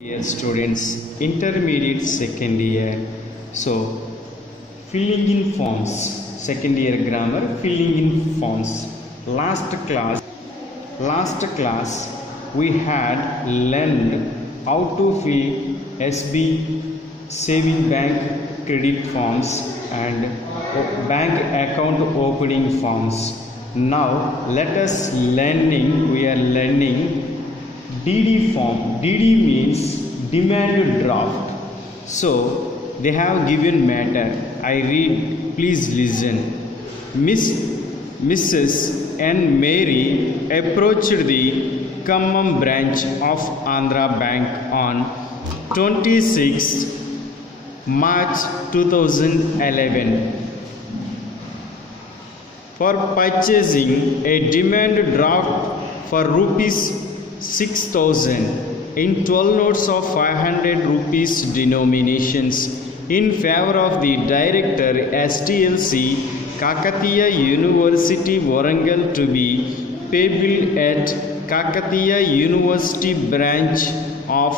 Dear students, intermediate second year. So, filling in forms, second year grammar, filling in forms. Last class, we had learned how to fill SB saving bank credit forms and bank account opening forms. Now, we are learning DD form. DD means demand draft. So they have given matter. I read. Please listen. Mrs. N. Mary approached the Khammam branch of Andhra Bank on 26th March 2011 for purchasing a demand draft for rupees 6,000 in 12 notes of 500 rupees denominations in favor of the director SDLC Kakatiya University Warangal to be payable at Kakatiya University branch of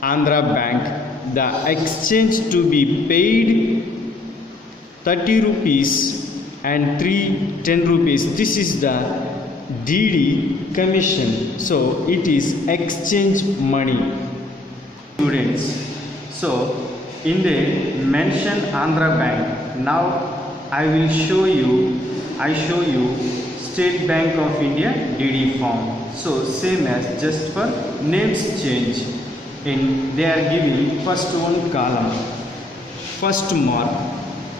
Andhra Bank. The exchange to be paid 30 rupees and 10 rupees. This is the DD commission. So it is exchange money. Students, so in the mentioned Andhra Bank, now I show you State Bank of India DD form. So same as just for names change. They are giving first one column, first mark,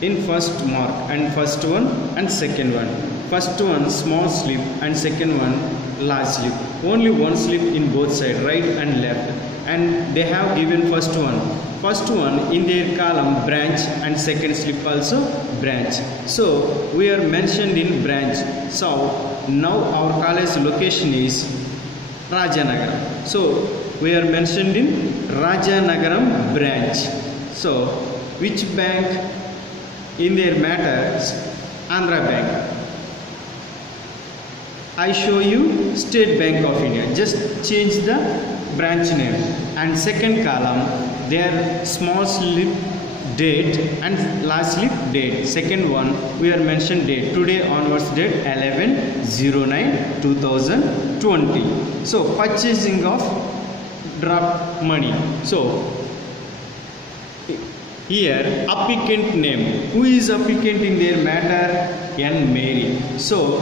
in first mark and first one and second one. First one small slip and second one large slip. Only one slip in both sides, right and left. And they have given first one in their column branch and second slip also branch. So we are mentioned in branch. So now our college location is Rajanagaram. So we are mentioned in Rajanagaram branch. So which bank in their matters? Andhra Bank. I show you State Bank of India. Just change the branch name. And second column, their small slip date and large slip date. Second one, we are mentioned date. Today onwards date 11/09/2020. So purchasing of draft money. So here applicant name. Who is applicant in their matter? N. Mary. So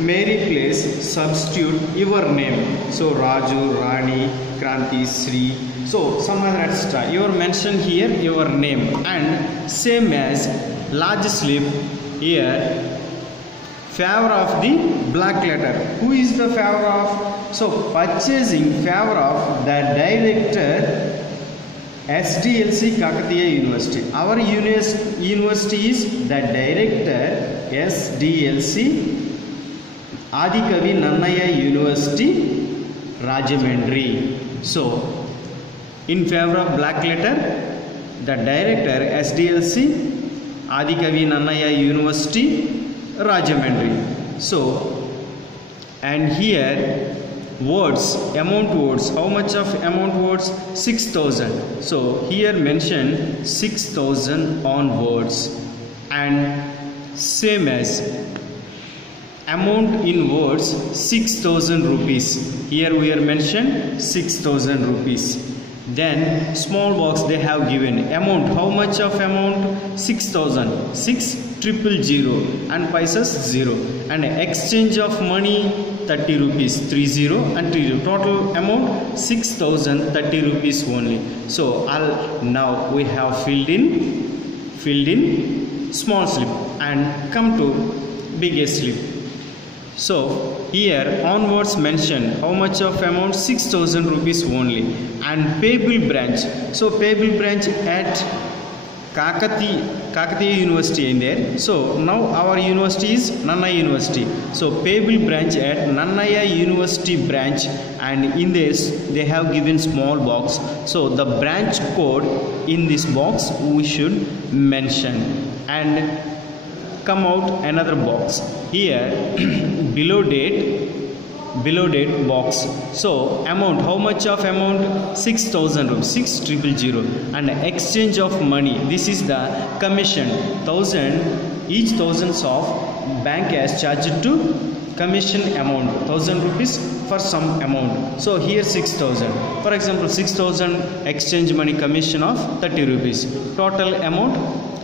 Mary place substitute your name. So Raju, Rani, Kranti, Sri. So some other extra. You are mentioned here your name and same as large slip here. Favor of the black letter. Who is the favor of? So purchasing favor of the director SDLC Kakatiya University. Our university is the director SDLC Adikavi Nannaya University Rajahmundry. So in favor of black letter, the director SDLC Adikavi Nannaya University Rajahmundry. So and here words, amount words, how much of amount words? 6,000. So here mention 6,000 on words and same as amount in words 6,000 rupees. Here we are mentioned 6,000 rupees. Then small box they have given amount. How much of amount? 6,000. 6,000 and paisas 0. And exchange of money 30 rupees. 30 and 30. Total amount 6,030 rupees only. So now we have filled in small slip and come to biggest slip. So here onwards mentioned how much of amount? 6,000 rupees only. And payable branch. So payable branch at Kakatiya University in there. So now our university is Nannaya University. So payable branch at Nannaya University branch, and in this they have given small box. So the branch code in this box we should mention and come out another box. Here below date below that box. So amount, how much of amount? 6,000 rupees, 6,000, and exchange of money. This is the commission. 1,000, each thousands of bank has charged to commission amount 1,000 rupees for some amount. So here 6,000. For example, 6,000 exchange money commission of 30 rupees. Total amount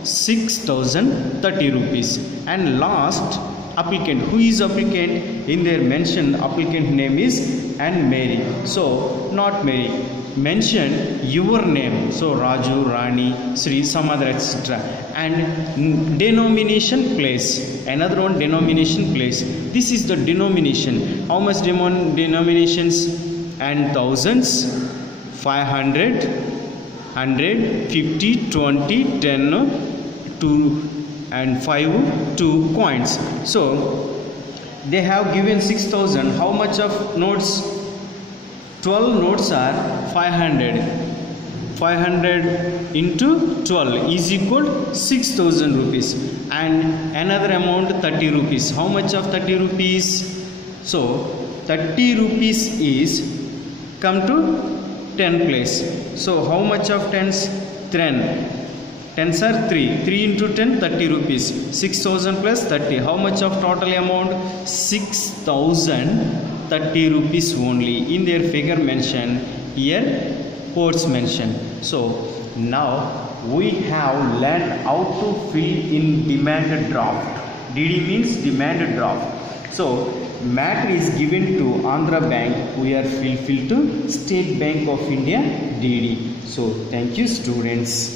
6,030 rupees. And last, applicant. Who is applicant? In their mention, applicant name is and Mary. So not Mary. Mention your name. So Raju, Rani, Sri, some other etc. And denomination place. Another one, denomination place. This is the denomination. How much denominations? And thousands, 500, 100, 50, 20, 10, 2 and 5, 2 coins. So they have given 6,000. How much of notes? 12 notes are 500. 500 into 12 is equal 6,000 rupees. And another amount 30 rupees. How much of 30 rupees? So 30 rupees is come to 10 place. So how much of tens? 10. Tens are 3. 3 into 10, 30 rupees. 6,000 plus 30. How much of total amount? 6,030 rupees only. In their figure mention, here quotes mention. So now we have learned how to fill in demand draft. DD means demand draft. So matter is given to Andhra Bank. We are fill to State Bank of India DD. So thank you students.